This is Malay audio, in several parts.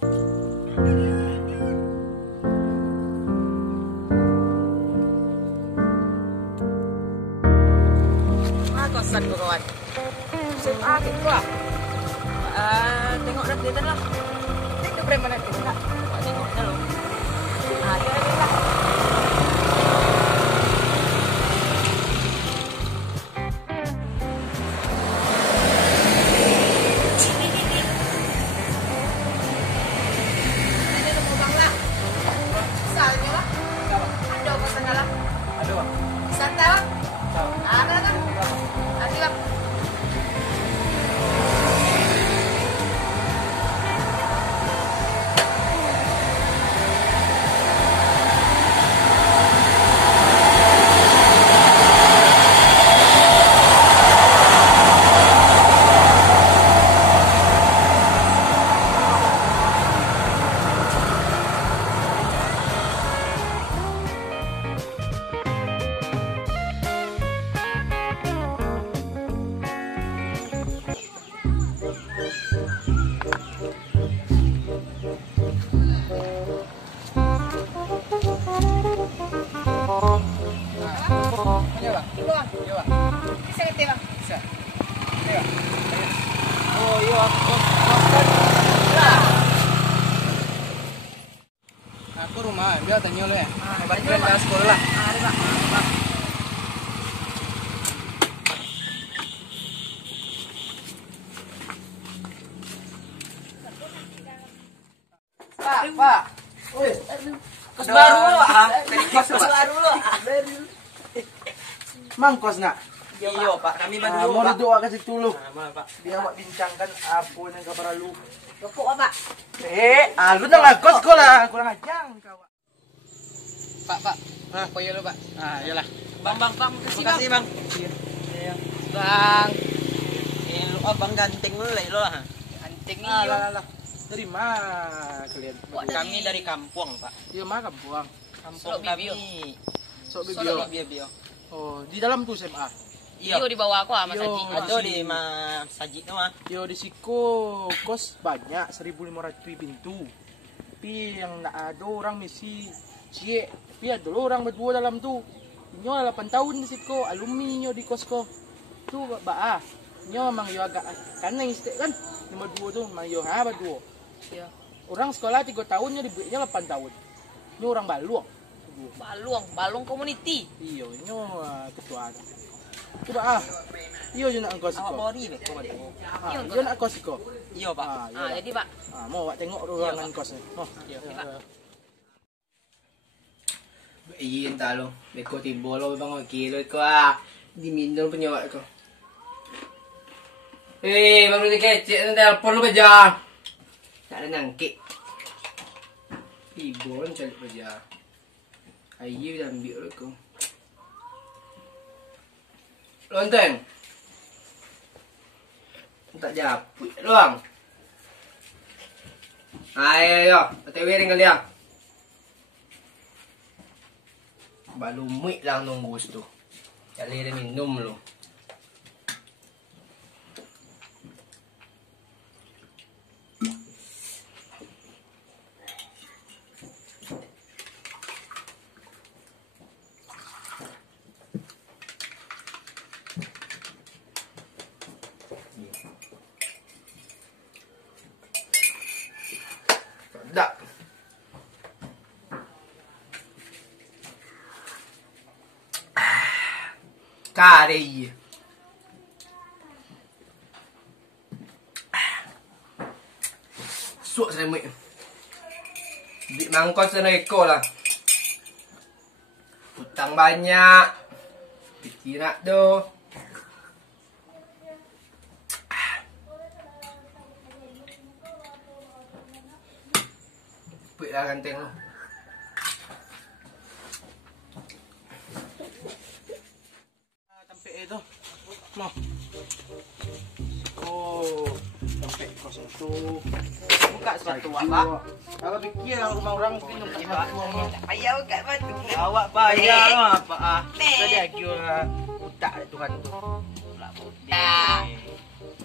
Kosan ko kawan. SMA gitu lah. Tengok nanti lah. Tengok berapa nanti lah. Tengok dulu. Ada lah. Ini mau bang lah. Misalnya lah. Ada kosan lah. Ada bang. Santai bang. Ada kan? Nanti bang. Bisa ngerti bang? Bisa. Iya. Oh iya, kosan. Aku rumah, dia tanya lo ya. Balik ke sekolah lah. Ada bang. Pak. Woi. Kos baru lo, Kos baru lo. Mang kos nak. Iya pak, kami baru Mau pak. doa kasih dulu. Mana pak? Dia awak bincangkan apa yang kau perlu. Gopok pak. Lu nang kos sekolah kurang ajang kau. Pak. Nah, koyo lu, Pak. Ah, iyalah. Bang, makasih bang. Iya. Bang. Lu bang ganteng lu lah lo. Ganteng nih. Lah. Dari mana kalian? Kami dari kampung pak. Iya, mana buang. Kampung kami. Sok Solo bibio. Bio. Oh, di dalam tuh SMA. Iya di bawah aku sama Yo, Saji. ada di Mas Saji tuh mah. Yo di Siko kos banyak 1.500 pintu. Tapi yang nggak ada orang misi cie. Tapi ada orang berdua dalam tuh. Nyo 8 tahun di Siko, alumni nyo di kosko. Tuh ba nyo memang yo agak kan yang istek kan. Nomor 2 tuh memang yo berdua. Iya. Orang sekolah 3 tahun nyo dibuatnya 8 tahun. Nyo orang Baluang. Balung community. Iyo nyo ketua. Coba iyo yo nak kos Awak ko. bori be. Yo nak kos ko. Iya pak. Jadi pak. Mau awak tengok ruangan kosnya. Oh, Iya. Iyin talo, beko tibo lo bang kilo ko diminum punya awak ko. Baru dikecek nanti telepon lu beja. Tak ada nangkik. Tibo cari beja. Ayo dah ambil ko. Lonteng. Tak japut doang. Ayo, otw ring kali ya. Balumit lang nung gusto. Kali rin minum lo. Tak. Kari. Suak semut. Bik mangkos seneko lah. Hutang banyak. Pikiran tu. Put lah ganteng tu. Tempe itu. Noh. Oh, tempe kos itu. Buka sepatu pak. Apa pikir rumah orang minum tak uang. Payah buka sepatu. Awak bayar lah apa Tadi lagi lah utak Tuhan tu.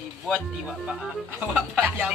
Dibuat di pak. Awak payah.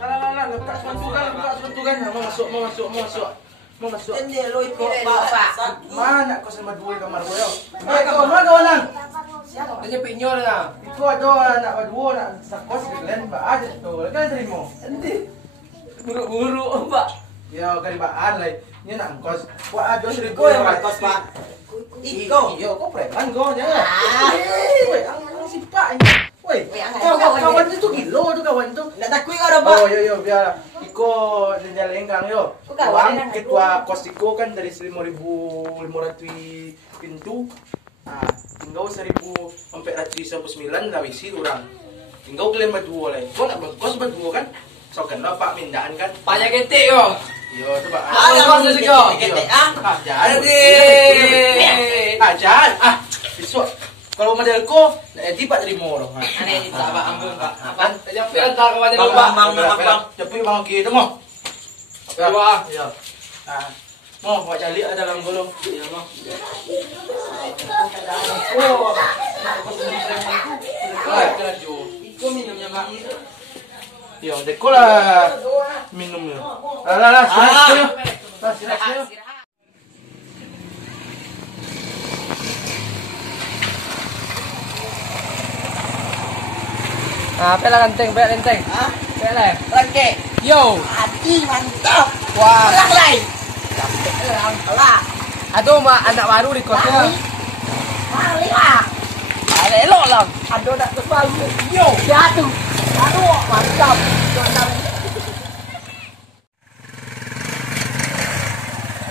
Lah, lepas sebentukan. Mau masuk. Ini lo ikut Pak. Mana kau sama dua kamar gue yo? Kau mana kau nang? Dia pinyor lah. Kau ada nak berdua nak sakos kalian ada tu. Kan terima. Buru-buru, Pak. Ya kan baan lah. Ini nak kos. Wah ada seribu. Kau yang kos Pak. Iko. Yo, kau preman kau je. Woi, ang sipak ini. Woi, kawan itu gilo tu kawan tu. Nak takui kau dah Pak. Oh yo biar. Iko dia lenggang yo. Uang ketua kos Iko kan dari 5.500 pintu. Nah, tinggal 1.499 lah isi orang. Tinggal kalian berdua lah. Kau nak berkos berdua kan? So kan lah Pak mindaan kan. Payah ketik yo. Yo coba. Kos tu kau. Ketek ah. Jangan. Jangan. Besok kalau model ko, nanti Pak terima orang. Aneh tak Pak ambung Pak. Apa? Jangan hantar kepada Bang. Tapi bang kita mau. Dua. Ya. Mau buat calik ada dalam golong. Ya mau. Oh. Kena jo. Iko minumnya Mak. Ya, deko lah minumnya. Lah, sini. Pela lenteng. Hah? Pela. Lagi. Yo. Hati mantap. Wah. Lang lai. Capek lang. Lah. Aduh Mak, anak baru di kosnya. Mari lah. Ada elok lah. Aduh nak terbalu. Yo. Jatuh. Aduh mantap.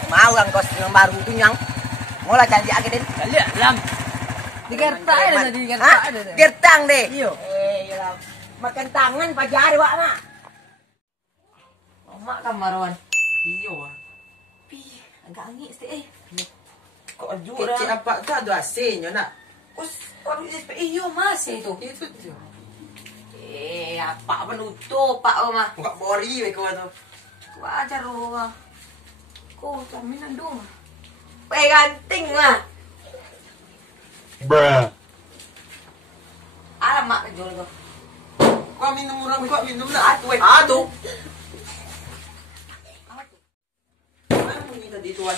Mau kan kos yang baru tu yang. Mula cantik lagi den. Lihat lam. Di gertak ada tadi gertak ada. Gertang deh. Iyo. Yalah. Makan tangan pajar wak mak. Mak kamaron. Iyo. Pi, agak angin sikit Kok ajuk Kecik dah. apa tu ada AC-nya nak. Kos kalau iyo masih tu. Itu tu. Apa penutup pak mah. Buka bori we kau tu. Wajar lu mah. Kau jaminan dong. Ganting mah. Bruh. Alamak jual tu. Kau minum lah. Aduh. Mana bunyi tadi tuan?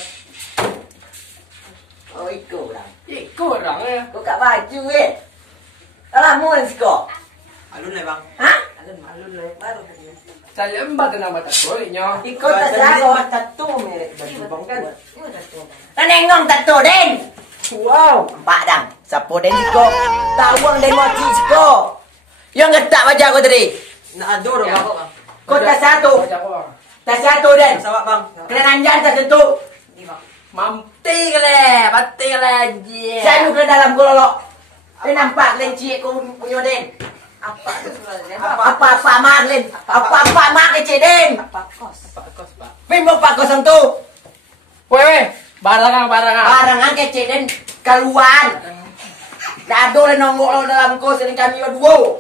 Oh ikut lah. Ikut orang ya. Kau kat baju Alah mun kau. Alun lah bang. Ha? Alun lah baru tadi. Saya embat dengan mata kulinya. Ikut tak jago tattoo merek baju bang kan. Tanengong tattoo den. Wow, empat dang. Sapo den ko. Tawang den mochi ko. Yang ngetak wajah ko tadi. Nak adur bang. Kau tak satu. Tak satu den. Sawak bang. Kena nanjar tak sentuh. Mamti kele, mati kele je. Saya nu ke dalam gololok. Dia nampak lencik ko punya den. Apa tu sebenarnya? Apa mak len? Apa mak kecil den? Pak kos pak. Memang pak kosong tu. Weh, barangan. Barangan kecil den keluar. Dado le nonggok lo dalam kos dengan kami dua.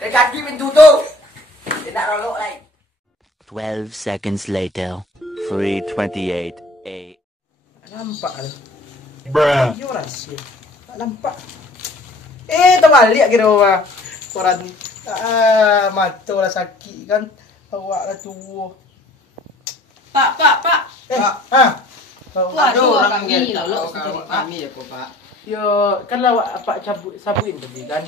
Dekat di pintu tu. Dia nak rolok lain. 12 seconds later. 3:28 a. Nampak lah. Bruh. Yo rahsia. Tak nampak. Terbalik kira orang. Orang mata lah sakit kan. Awak lah tua. Pak. Aduh, orang kami ya Pak. Yo, kan lah Pak sabuin tadi kan.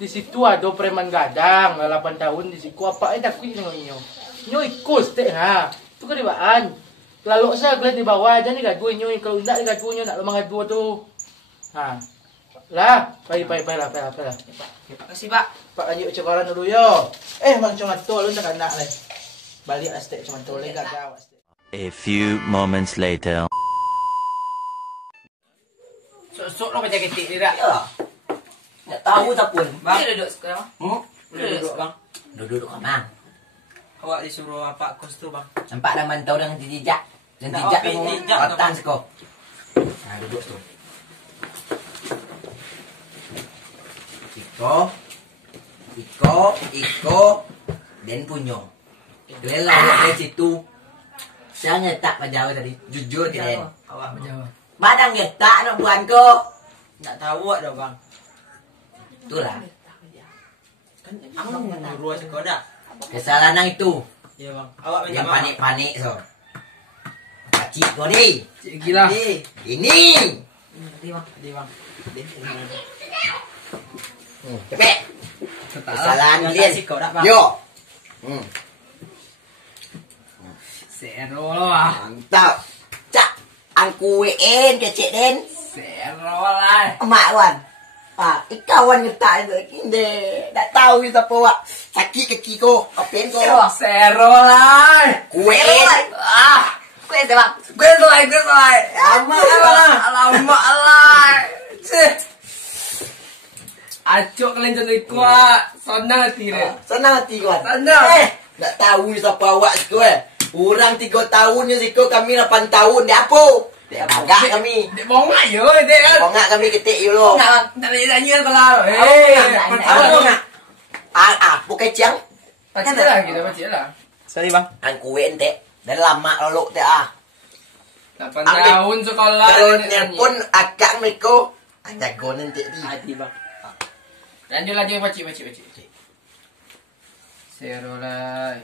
Di situ ada preman gadang 8 tahun di situ apa takut dengan inyo. Inyo ikut teh ha. Tu kan dibaan. Lalu saya gelet di bawah aja nih gaduh inyo kalau enggak gaduh inyo nak lemah gaduh tu. Ha. Lah, pai lah. Makasih Pak. Pak lanjut cekaran dulu yo. Mang cuma tu lu nak nak leh. Balik lah stek cuma tu leh gagau stek. A few moments later. Sok lah macam ketik dia tak? Ya. Tak tahu tak pun. Bang. Dia duduk sekarang. Duduk bang. Duduk bang. Awak disuruh apa kos tu bang? Nampak dah mantau dengan jejak. Dan Tak, jejak oh, tu jejak tu, otan Bang. seko. Nah, duduk tu. Iko, dan punyo. Lelah dari situ. Saya ngetak pajau tadi. Jujur dia. Awak menjawab. Madang ngetak nak buat ko. Tak tahu dah bang. Itulah. Kan abang nyuruh sekolah dah. Kesalahan itu. Iya bang. Awak Yang panik-panik so. Pakcik kau ni. Cik gila. Ini. Dia bang. Cepet. Kesalahan kalian. Kau dah bang. Yo. Zero lah. Mantap. Cak. Angku WN kecik den. Zero lah. Mak wan. Kawan ngetak itu. Tak tahu kita apa. Sakit kaki ko. Apen ko. Zero lah. Kue. Kue sebab. Kue selai. Alamak lah. Acuk kalian jadi kuat. Senang hati dia. Senang hati kawan. Senang. Tak tahu siapa awak siku Orang 3 tahunnya siku, kami 8 tahun. Dia apa? Dia bagak kami. Dia bongak je dia kan. Bongak kami ketik je lo. Tak boleh tanya kalau. Bukan ciang. Pacik lah kita pacik lah. Sorry bang. Angku ente. Dah lama lalu teh 8 tahun sekolah. Kalau nelpon akak mereka. Jago nanti di. Hati bang. Lanjut pacik. Zero lah.